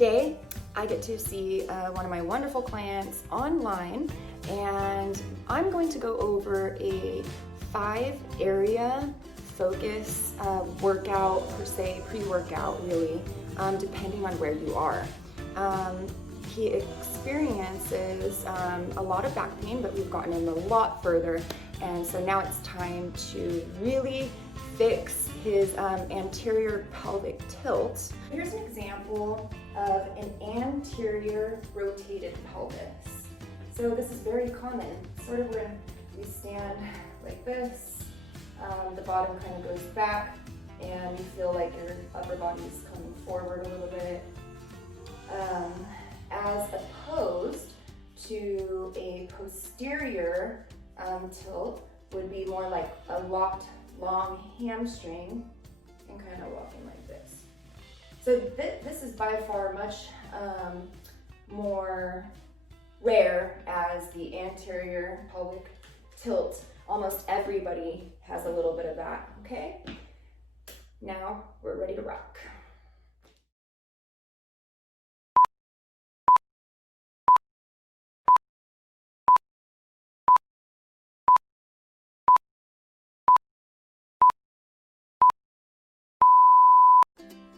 Today, I get to see one of my wonderful clients online, and I'm going to go over a 5-area focus workout, per se, pre-workout really, depending on where you are. He experiences a lot of back pain, but we've gotten him a lot further, and so now it's time to really fix his anterior pelvic tilt. Here's an example of an anterior rotated pelvis. So this is very common, sort of when we stand like this, the bottom kind of goes back and you feel like your upper body is coming forward a little bit, as opposed to a posterior tilt would be more like a locked long hamstring and kind of walking like this. So this is by far much more rare as the anterior pelvic tilt. Almost everybody has a little bit of that, okay? Now we're ready to rock.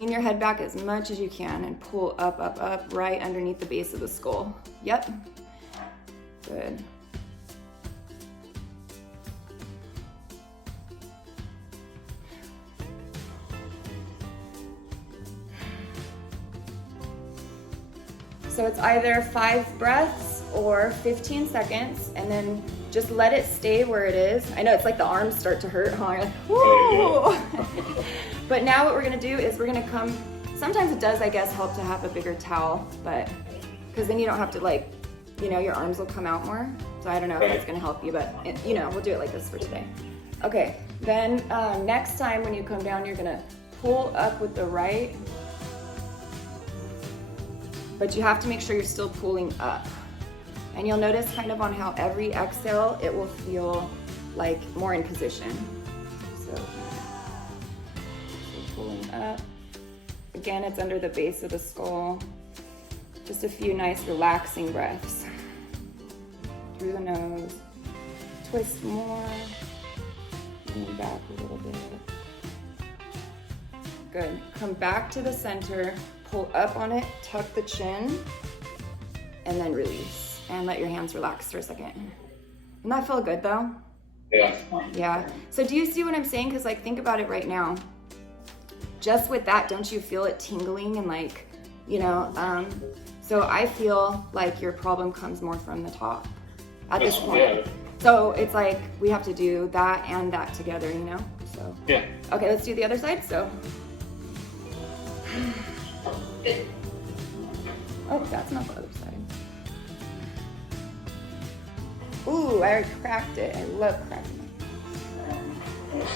Lean your head back as much as you can and pull up, up, up, right underneath the base of the skull. Yep. Good. So it's either 5 breaths or 15 seconds, and then just let it stay where it is. I know it's like the arms start to hurt, huh? You're like, whoa! But now what we're gonna do is we're gonna come, sometimes it does, I guess, help to have a bigger towel, but, because then you don't have to like, you know, your arms will come out more. So I don't know if that's gonna help you, but you know, we'll do it like this for today. Okay, then next time when you come down, you're gonna pull up with the right, but you have to make sure you're still pulling up. And you'll notice kind of on how every exhale, it will feel like more in position. So pulling up. Again, it's under the base of the skull. Just a few nice relaxing breaths. Through the nose. Twist more. Lean back a little bit. Good. Come back to the center. Pull up on it, tuck the chin, and then release. And let your hands relax for a second. Doesn't that feel good though? Yeah. Yeah. So do you see what I'm saying? Because like, think about it right now. Just with that, don't you feel it tingling and like, you know, so I feel like your problem comes more from the top at this point. Yeah. So it's like, we have to do that and that together, you know? So, yeah. Okay, let's do the other side, so. Oh, that's not the other side. Ooh, I already cracked it. I love cracking it.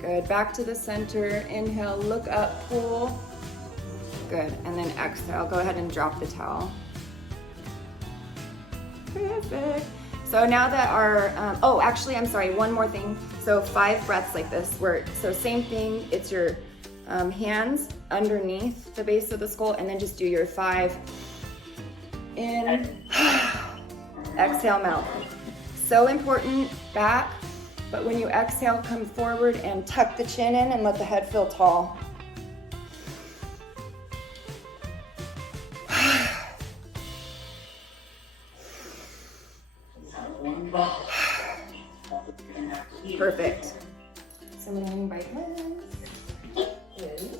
Good, back to the center. Inhale, look up, pull. Good, and then exhale. Go ahead and drop the towel. Perfect. So now that our, oh, actually, I'm sorry, one more thing. So 5 breaths like this, so same thing, it's your hands underneath the base of the skull, and then just do your 5 in, exhale, mouth. So important, back, but when you exhale, come forward and tuck the chin in and let the head feel tall. Perfect. So what I mean by this is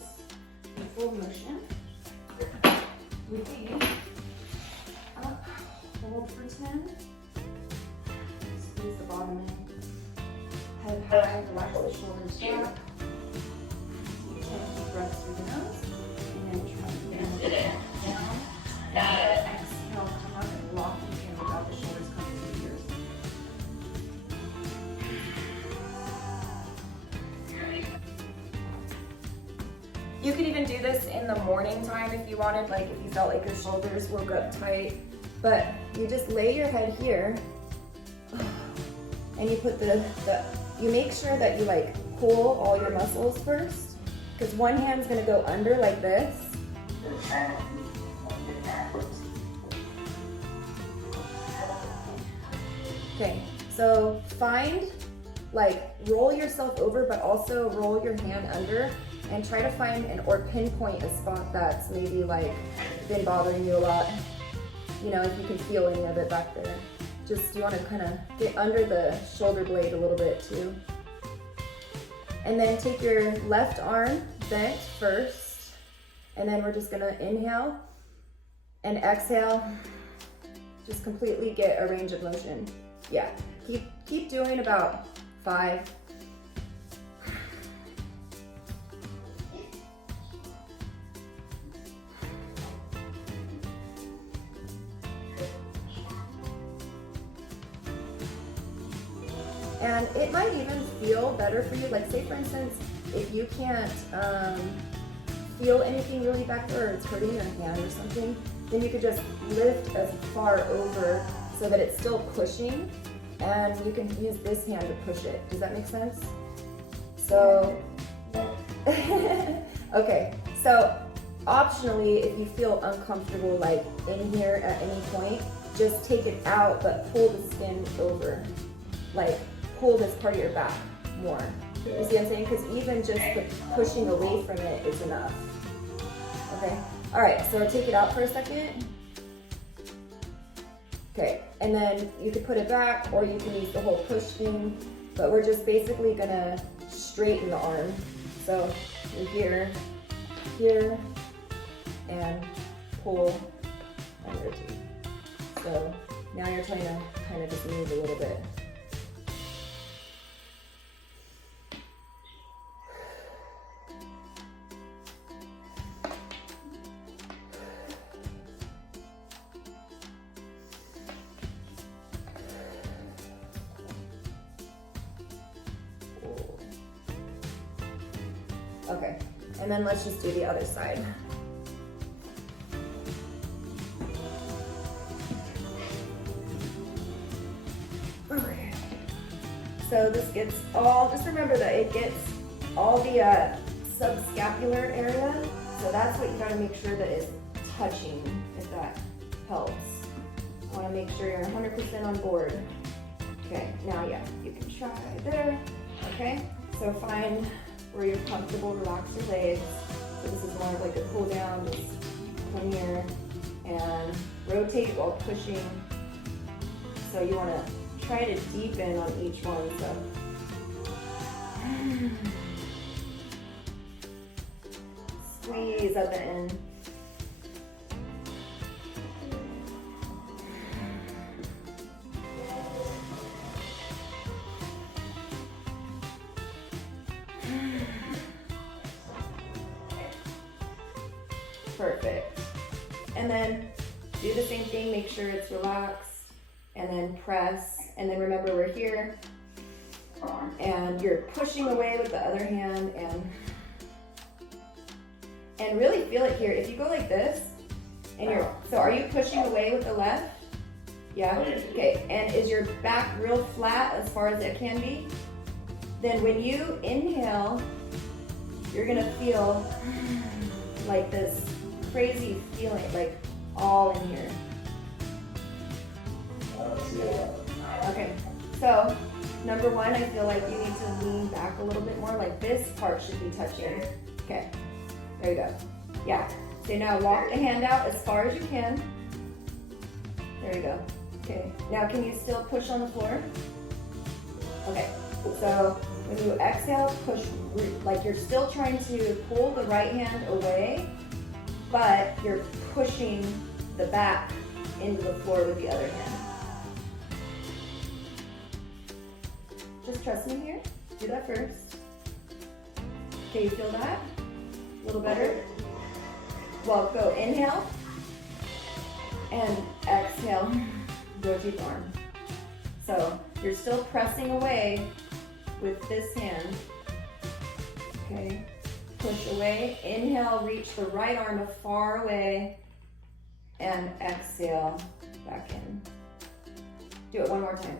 full motion. Repeat. Up, hold for 10. Squeeze the bottom in. Head high, relax the shoulders back. 10 deep breaths through the nose. And then try to bend down. Exhale, come up and lock it in without the shoulders coming to the ears. You could even do this in the morning time if you wanted, like if you felt like your shoulders woke up tight. but you just lay your head here and you put you make sure that you like pull all your muscles first, because one hand's gonna go under like this. Okay, so roll yourself over, but also roll your hand under and try to find or pinpoint a spot that's maybe like been bothering you a lot. You know, if you can feel any of it back there. Just, you wanna kinda get under the shoulder blade a little bit too. And then take your left arm bent first, and then we're just gonna inhale and exhale. Just completely get a range of motion. Yeah, keep doing about 5. And it might even feel better for you. Like say for instance, if you can't feel anything really back there, or it's hurting your hand or something, then you could just lift as far over so that it's still pushing, and you can use this hand to push it. Does that make sense? So, okay, so optionally, if you feel uncomfortable like in here at any point, just take it out, but pull the skin over. Like pull this part of your back more. You see what I'm saying? Because even just the pushing away from it is enough. Okay, all right, so take it out for a second. Okay, and then you could put it back, or you can use the whole push thing, but we're just basically gonna straighten the arm. So you're here, and pull under too. So now you're trying to kind of just move a little bit. Okay, and then let's just do the other side. Okay. So this gets just remember that it gets all the subscapular area. So that's what you gotta make sure that is touching, if that helps. I wanna make sure you're 100% on board. Okay, now yeah, you can try there. Okay, so find where you're comfortable, relax your legs. So this is more of like a cool down, just come here and rotate while pushing. So you wanna try to deepen on each one, so. Squeeze at the end. Perfect. And then do the same thing, make sure it's relaxed, and then press, and then remember we're here, and you're pushing away with the other hand, and really feel it here. If you go like this, and so are you pushing away with the left? Yeah? Okay, and is your back real flat as far as it can be? Then when you inhale, you're gonna feel like this crazy feeling, like all in here. Okay, so number one, I feel like you need to lean back a little bit more, like this part should be touching. Okay, there you go. Yeah, so now walk the hand out as far as you can. There you go. Okay, now can you still push on the floor? Okay, so when you exhale, push, like you're still trying to pull the right hand away, but you're pushing the back into the floor with the other hand. Just trust me here. Do that first. Okay, you feel that? A little better? Well, go inhale and exhale, rotate the arm. So you're still pressing away with this hand. Okay, push away, inhale, reach the right arm far away, and exhale, back in. Do it one more time.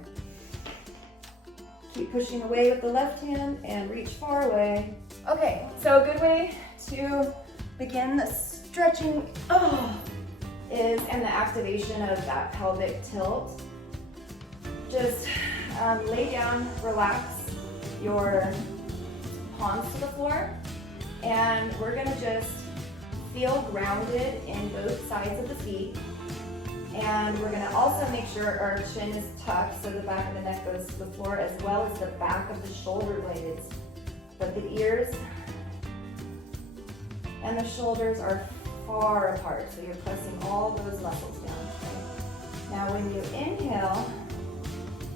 Keep pushing away with the left hand and reach far away. Okay, so a good way to begin the stretching is and the activation of that pelvic tilt. Just lay down, relax your palms to the floor, and we're gonna just feel grounded in both sides of the feet. And we're gonna also make sure our chin is tucked so the back of the neck goes to the floor, as well as the back of the shoulder blades. But the ears and the shoulders are far apart, so you're pressing all those muscles down. Okay? Now when you inhale,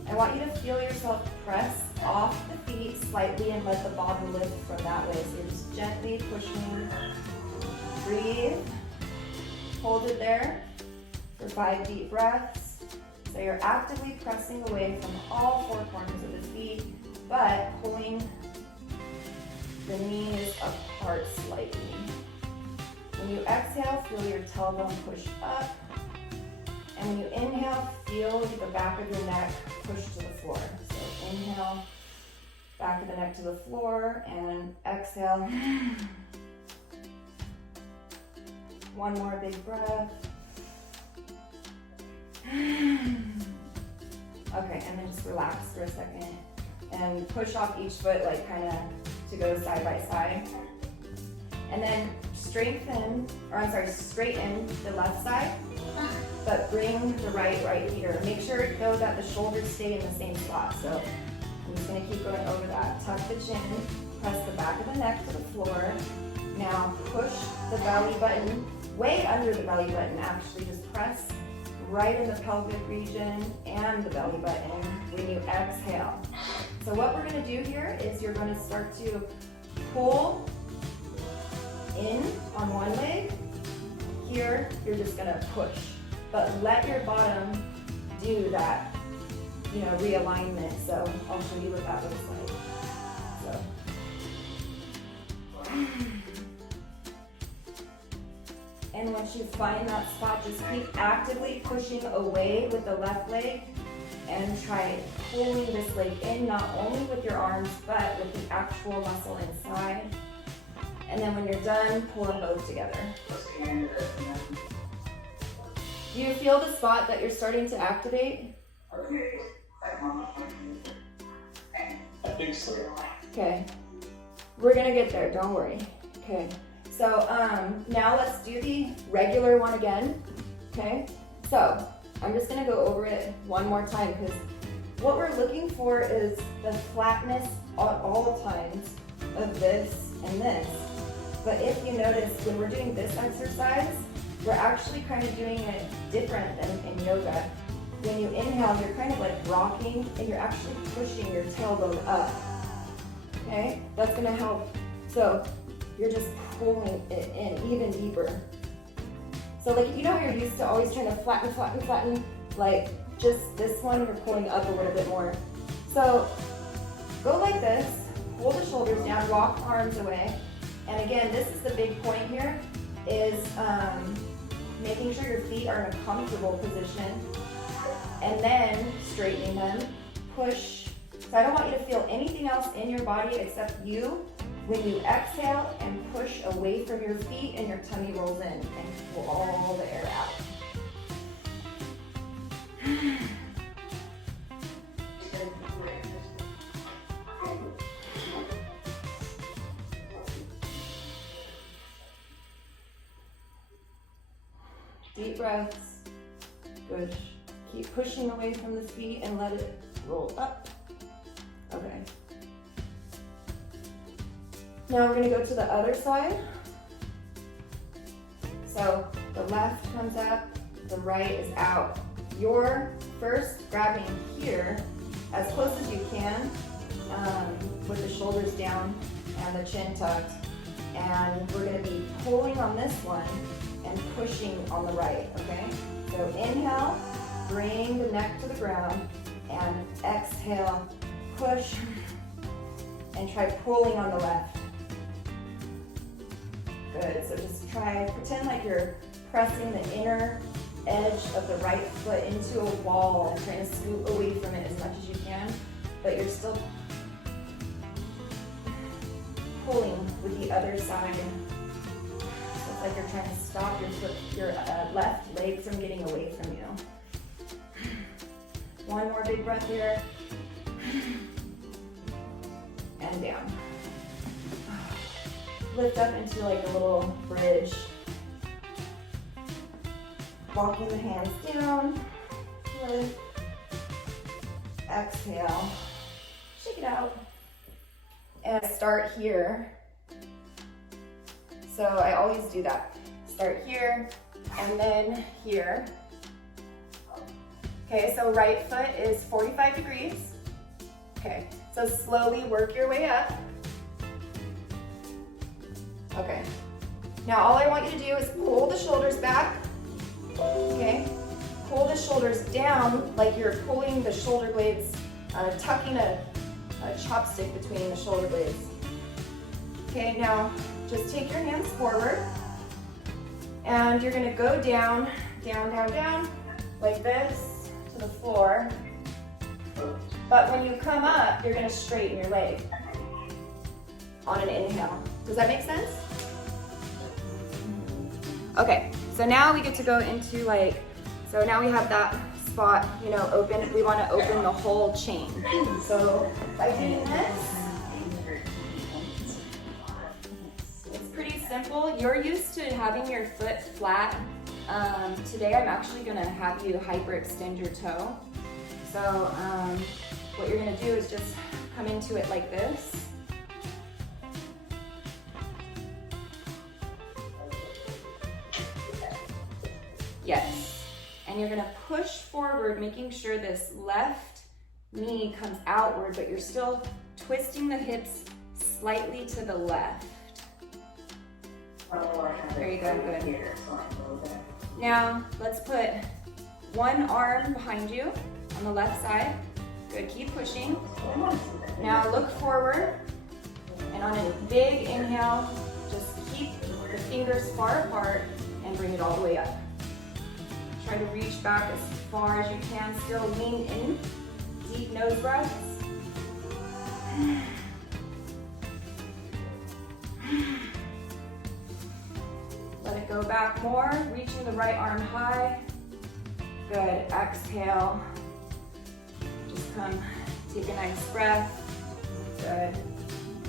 I want you to feel yourself press off the feet slightly and let the bottom lift from that way. So you're just gently pushing. Breathe. Hold it there for 5 deep breaths. So you're actively pressing away from all 4 corners of the feet, but pulling the knees apart slightly. When you exhale, feel your tailbone push up. And when you inhale, feel the back of your neck push to the floor. So inhale, back of the neck to the floor, and exhale. One more big breath. Okay, and then just relax for a second and push off each foot, like kind of to go side by side. And then straighten the left side, but bring the right here. Make sure though that the shoulders stay in the same spot. So I'm just gonna keep going over that. Tuck the chin, press the back of the neck to the floor. Now push the belly button, way under the belly button actually, just press right in the pelvic region and the belly button when you exhale. So what we're gonna do here is you're gonna start to pull in on one leg. Here, you're just gonna push, but let your bottom do that, realignment. So I'll show you what that looks like. And once you find that spot, just keep actively pushing away with the left leg and try pulling this leg in, not only with your arms, but with the actual muscle inside. And then when you're done, pull them both together. Do you feel the spot that you're starting to activate? I think so. Okay. We're gonna get there, don't worry. Okay. So now let's do the regular one again. Okay. So I'm just gonna go over it one more time, because what we're looking for is the flatness at all times of this and this. But if you notice, when we're doing this exercise, we're actually kind of doing it different than in yoga. When you inhale, you're kind of like rocking, and you're actually pushing your tailbone up. Okay, that's gonna help. So you're just pulling it in even deeper. So like, you know how you're used to always trying to flatten? Like just this one, you're pulling up a little bit more. So go like this, pull the shoulders down, walk arms away. And again, this is the big point here, is making sure your feet are in a comfortable position, and then straightening them, push. So I don't want you to feel anything else in your body except you when you exhale, and push away from your feet and your tummy rolls in and pull all the air out. Deep breaths. Good. Keep pushing away from the feet and let it roll up. Okay. Now we're going to go to the other side. So the left comes up, the right is out. You're first grabbing here as close as you can, with the shoulders down and the chin tucked. And we're going to be pulling on this one and pushing on the right, okay? So inhale, bring the neck to the ground, and exhale, push, and try pulling on the left. Good, so just pretend like you're pressing the inner edge of the right foot into a wall and trying to scoot away from it as much as you can, but you're still pulling with the other side. So it's like you're trying to stop your left leg from getting away from you. One more big breath here. And down. Lift up into like a little bridge. Walking the hands down. Lift. Exhale. Shake it out. And start here. So I always do that. Start here and then here. Okay, so right foot is 45 degrees. Okay, so slowly work your way up. Okay, now all I want you to do is pull the shoulders back. Okay, pull the shoulders down like you're pulling the shoulder blades, tucking a chopstick between the shoulder blades. Okay, now just take your hands forward and you're gonna go down, down, down, down, like this to the floor. But when you come up, you're gonna straighten your leg on an inhale. Does that make sense? Okay, so now we get to go into so now we have that spot, open. We wanna open the whole chain. So by doing this, it's pretty simple. You're used to having your foot flat. Today I'm actually gonna have you hyperextend your toe. So what you're gonna do is just come into it like this. Yes, and you're gonna push forward, making sure this left knee comes outward, but you're still twisting the hips slightly to the left. There you go, good. Now, let's put one arm behind you on the left side. Good, keep pushing. Now look forward, and on a big inhale, just keep the fingers far apart and bring it all the way up. Try to reach back as far as you can. Still lean in. Deep nose breaths. Let it go back more. Reaching the right arm high. Good. Exhale. Just come. Take a nice breath. Good.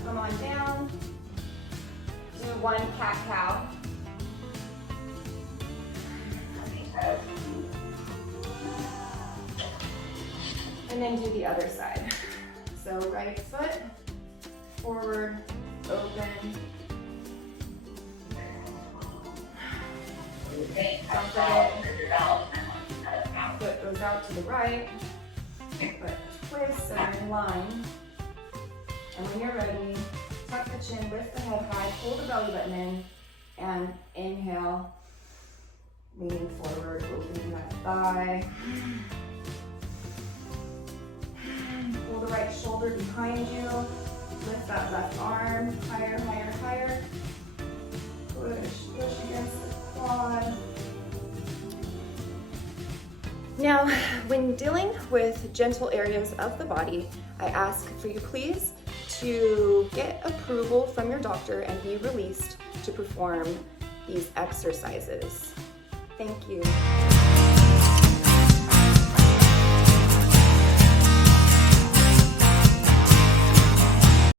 Come on down. Do one cat-cow. And then do the other side. So right foot, forward, open. Don't forget, foot goes out to the right, foot twists so you're in line. And when you're ready, tuck the chin, lift the head high, pull the belly button in, and inhale. Leaning forward, opening that thigh. Pull the right shoulder behind you. Lift that left arm higher, higher, higher. Push against the quad. Now, when dealing with gentle areas of the body, I ask for you please to get approval from your doctor and be released to perform these exercises. Thank you.